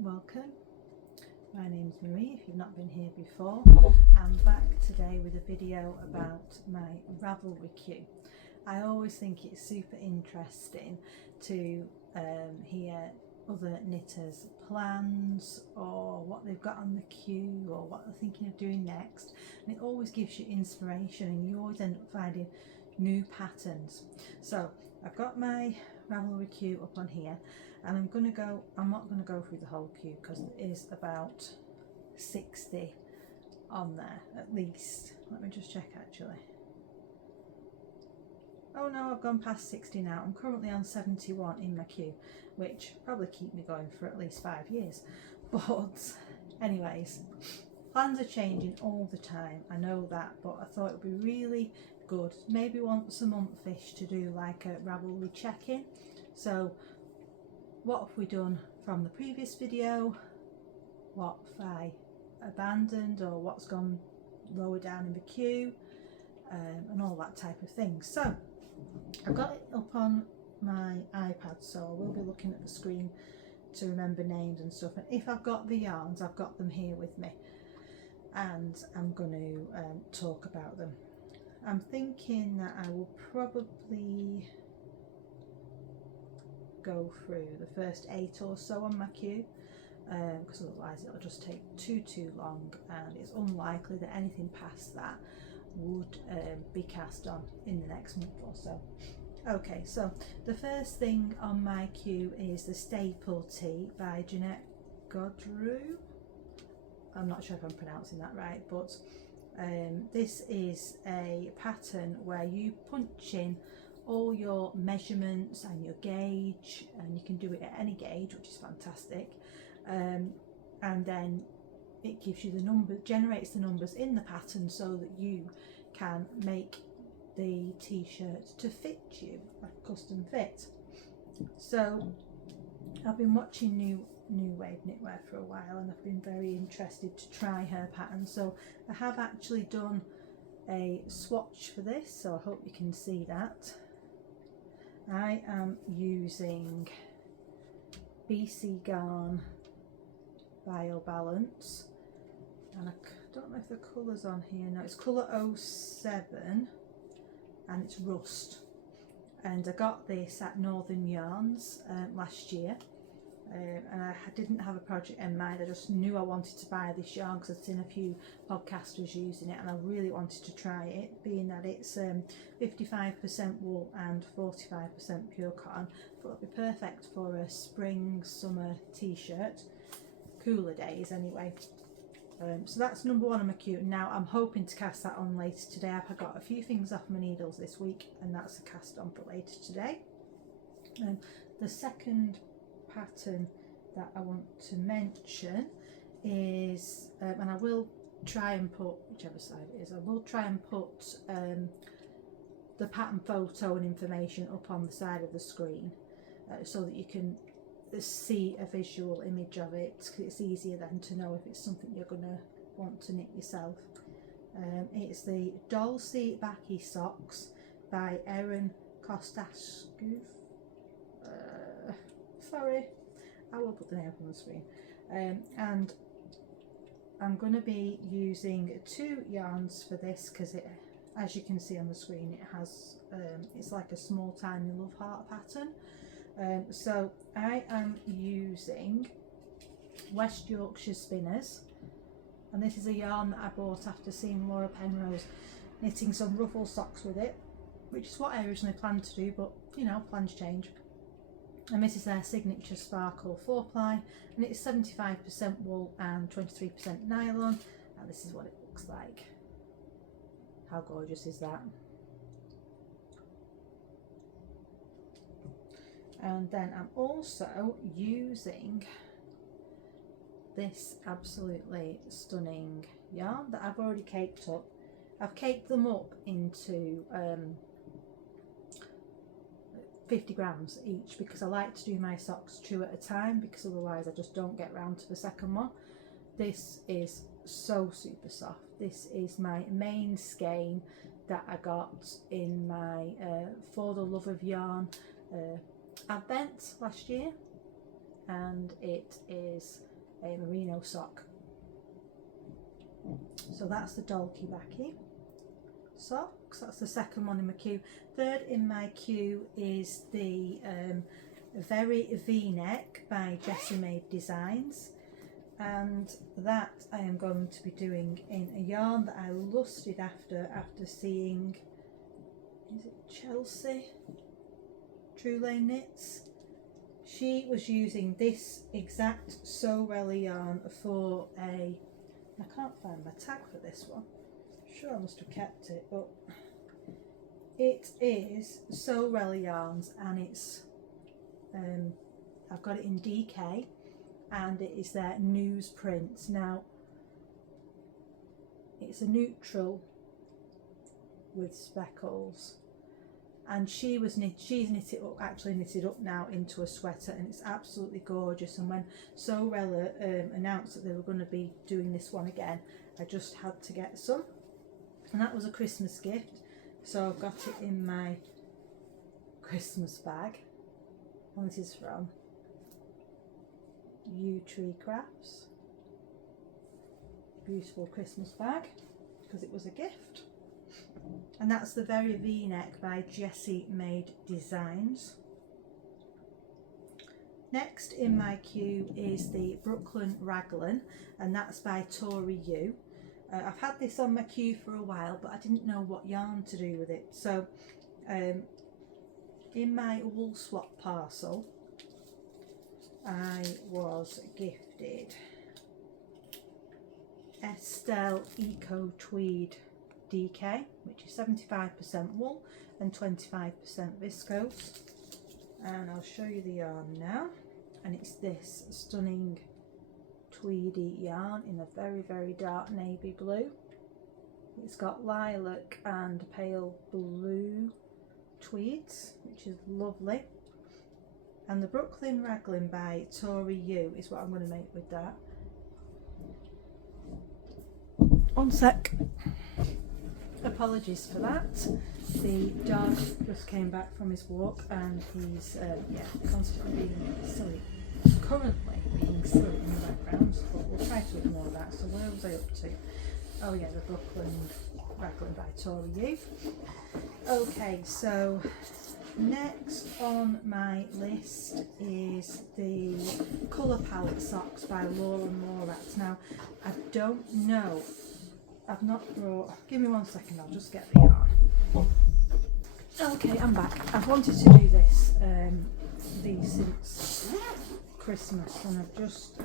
Welcome, my name's Marie if you've not been here before. I'm back today with a video about my Ravlery Queue. I always think it's super interesting to hear other knitters' plans or what they've got on the queue or what they're thinking of doing next, and it always gives you inspiration and you always end up finding new patterns. So I've got my Ravlery Queue up on here, and I'm not going to go through the whole queue because there is about 60 on there at least. Let me just check actually. Oh no, I've gone past 60 now. I'm currently on 71 in my queue, which probably keep me going for at least 5 years. But anyways, plans are changing all the time, I know that, but I thought it would be really good maybe once a month-ish to do like a Ravelry check-in. So what have we done from the previous video, what have I abandoned or what's gone lower down in the queue, and all that type of thing. So I've got it up on my iPad, so I will be looking at the screen to remember names and stuff, and if I've got the yarns, I've got them here with me and I'm going to talk about them. I'm thinking that I will probably go through the first 8 or so on my queue, because otherwise it'll just take too long, and it's unlikely that anything past that would be cast on in the next month or so. Okay, so the first thing on my queue is the Staple Tee by Jeanette Godreau. I'm not sure if I'm pronouncing that right, but this is a pattern where you punch in all your measurements and your gauge, and you can do it at any gauge, which is fantastic, and then it gives you the number, generates the numbers in the pattern so that you can make the t-shirt to fit you, like a custom fit. So I've been watching New Wave Knitwear for a while, and I've been very interested to try her pattern. So I have actually done a swatch for this, so I hope you can see that. I am using Baci garn Balance, and I don't know if the colour's on here. No, it's colour 07 and it's Rust, and I got this at Northern Yarns last year, and I didn't have a project in mind. I just knew I wanted to buy this yarn because I'd seen a few podcasters using it and I really wanted to try it, being that it's 55% wool and 45% pure cotton. I thought it'd be perfect for a spring summer t-shirt, cooler days anyway. So that's number 1 on my queue. Now I'm hoping to cast that on later today. I've got a few things off my needles this week, and that's a cast on for later today. The second pattern that I want to mention is, and I will try and put, whichever side it is, I will try and put the pattern photo and information up on the side of the screen, so that you can see a visual image of it, because it's easier then to know if it's something you're going to want to knit yourself. It's the Dolci Baci socks by Erin, Kostashuk. Sorry, I will put the name up on the screen. And I'm going to be using 2 yarns for this because it, as you can see on the screen, it has it's like a small tiny love heart pattern. So I am using West Yorkshire Spinners, and this is a yarn that I bought after seeing Laura Penrose knitting some ruffle socks with it, which is what I originally planned to do, but you know, plans change. And this is their signature sparkle 4-ply, and it's 75% wool and 23% nylon, and this is what it looks like. How gorgeous is that? And then I'm also using this absolutely stunning yarn that I've already caked up. I've caked them up into 50 grams each because I like to do my socks 2 at a time, because otherwise I just don't get round to the second one. This is so super soft. This is my main skein that I got in my For the Love of Yarn Advent last year, and it is a merino sock. So that's the Dolci Baci socks. That's the second one in my queue. Third in my queue is the Very V-neck by Jessie Mead Designs, and that I am going to be doing in a yarn that I lusted after seeing, is it Chelsea True Lane Knits? She was using this exact Sorelli yarn for I can't find my tag for this one. Sure, I must have kept it, but it is Sorelli yarns, and it's I've got it in DK, and it is their newsprint. Now it's a neutral with speckles, and she's knit it up, actually knitted up now into a sweater, and it's absolutely gorgeous. And when Sorella announced that they were going to be doing this one again, I just had to get some, and that was a Christmas gift, so I've got it in my Christmas bag. And this is from Yew Tree Crafts. Beautiful Christmas bag, because it was a gift. And that's the Very V-neck by Jessie Mead Designs. Next in my queue is the Brooklyn Raglan, and that's by Tori. I've had this on my queue for a while, but I didn't know what yarn to do with it. So in my wool swap parcel, I was gifted Estelle Eco Tweed DK, which is 75% wool and 25% viscose, and I'll show you the yarn now. And it's this stunning tweedy yarn in a very, very dark navy blue. It's got lilac and pale blue tweeds, which is lovely. And the Brooklyn Raglan by Tori is what I'm going to make with that. One sec. Apologies for that. The dog just came back from his walk, and he's constantly being silly. Currently being silly in the background, but we'll try to ignore that. So where was I up to? Oh yeah, the Brooklyn Raglan by Tori. Okay, so next on my list is the colour palette socks by Moorats. Now, I don't know, I've not brought, give me 1 second, I'll just get the yarn. Okay, I'm back. I've wanted to do these since Christmas, and I've just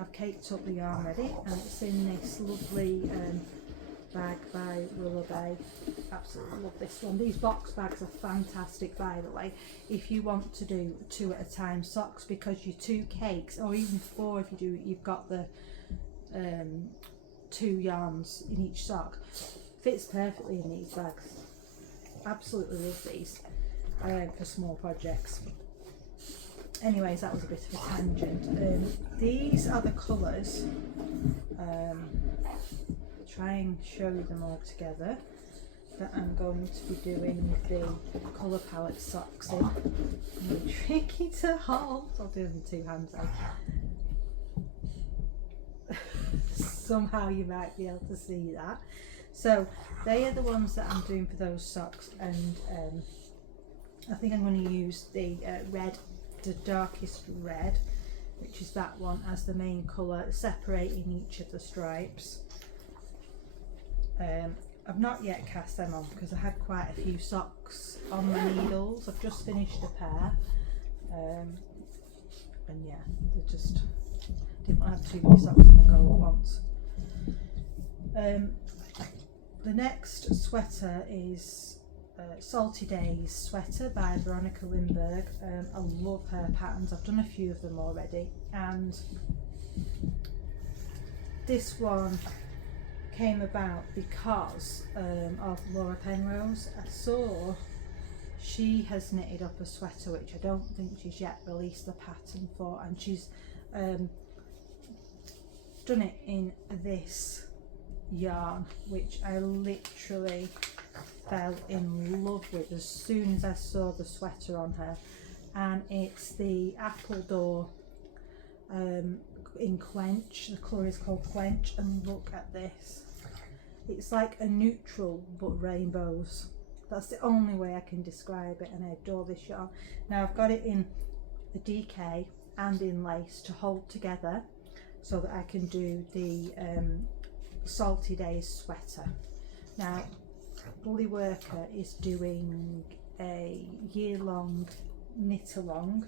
I've caked up the yarn ready, and it's in this lovely bag by Ravlery. Absolutely love this one. These box bags are fantastic, by the way, if you want to do 2 at a time socks, because your 2 cakes, or even 4 if you do, you've got the 2 yarns in each sock. Fits perfectly in these bags. Absolutely love these for small projects. Anyways, that was a bit of a tangent. These are the colours. Try and show them all together, that I'm going to be doing the colour palette socks in. Really tricky to hold. I'll do them in 2 hands now. Somehow you might be able to see that. So they are the ones that I'm doing for those socks, and I think I'm going to use the red, the darkest red, which is that one, as the main colour, separating each of the stripes. I've not yet cast them on because I had quite a few socks on my needles. I've just finished a pair, and yeah, they just didn't want to have too many socks on the go at once. The next sweater is Salty Days sweater by Veronika Lindberg. I love her patterns. I've done a few of them already, and this one came about because of Laura Penrose. I saw she has knitted up a sweater which I don't think she's yet released the pattern for, and she's done it in this yarn, which I literally fell in love with as soon as I saw the sweater on her, and it's the apple door in Quench. The colour is called Quench, and look at this. It's like a neutral but rainbows. That's the only way I can describe it, and I adore this yarn. Now I've got it in the DK and in lace to hold together so that I can do the Salty Days sweater. Now Bully Worker is doing a year-long knit-along,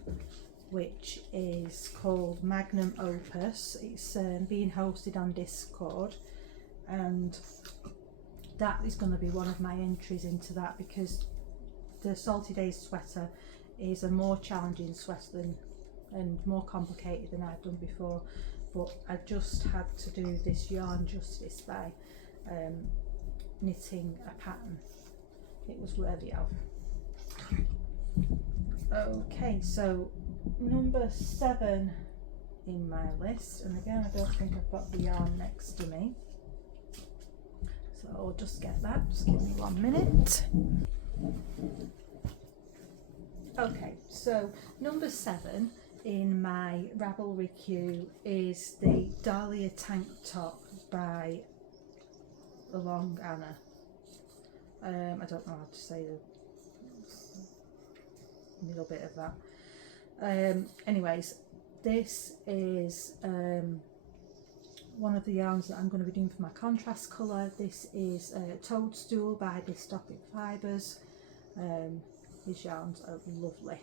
which is called Magnum Opus. It's being hosted on Discord, and that is going to be one of my entries into that, because the Salty Days sweater is a more challenging sweater and more complicated than I've done before, but I just had to do this yarn justice by knitting a pattern. It was worthy of. Okay, so number 7 in my list, and again I don't think I've got the yarn next to me, so I'll just get that. Just give me 1 minute. Okay, so number 7 in my Ravlery Queue is the Dahlia tank top by Long Anna. I don't know how to say the middle bit of that. Anyways, this is one of the yarns that I'm going to be doing for my contrast colour. This is Toadstool by Dystopic Fibres. These yarns are lovely,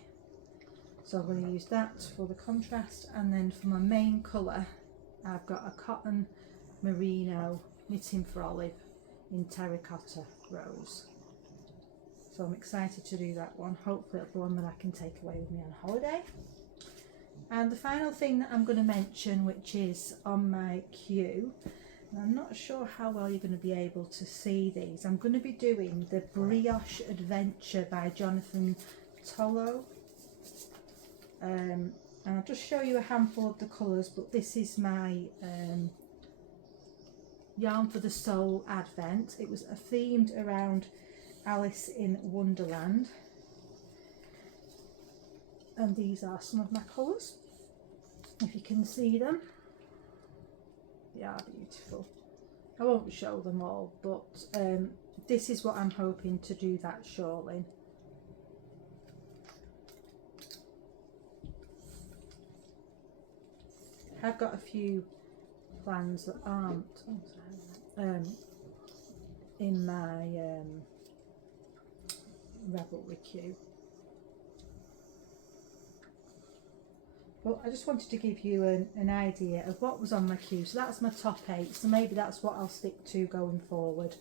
so I'm going to use that for the contrast, and then for my main colour I've got a cotton merino knitting for olive in terracotta rose. So I'm excited to do that one. Hopefully it'll be one that I can take away with me on holiday. And the final thing that I'm going to mention, which is on my queue, and I'm not sure how well you're going to be able to see these. I'm going to be doing the Brioche Adventure by Jonatan Tollow. And I'll just show you a handful of the colours, but this is my yarn for the Soul Advent. It was themed around Alice in Wonderland, and these are some of my colours, if you can see them. They are beautiful. I won't show them all, but this is what I'm hoping to do that shawl in. I've got a few plans that aren't in my Ravlery Queue, but I just wanted to give you an idea of what was on my queue. So that's my top 8, so maybe that's what I'll stick to going forward.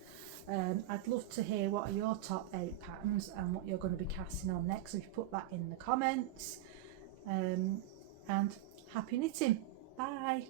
I'd love to hear what are your top 8 patterns and what you're going to be casting on next, so if you put that in the comments. And happy knitting. Bye.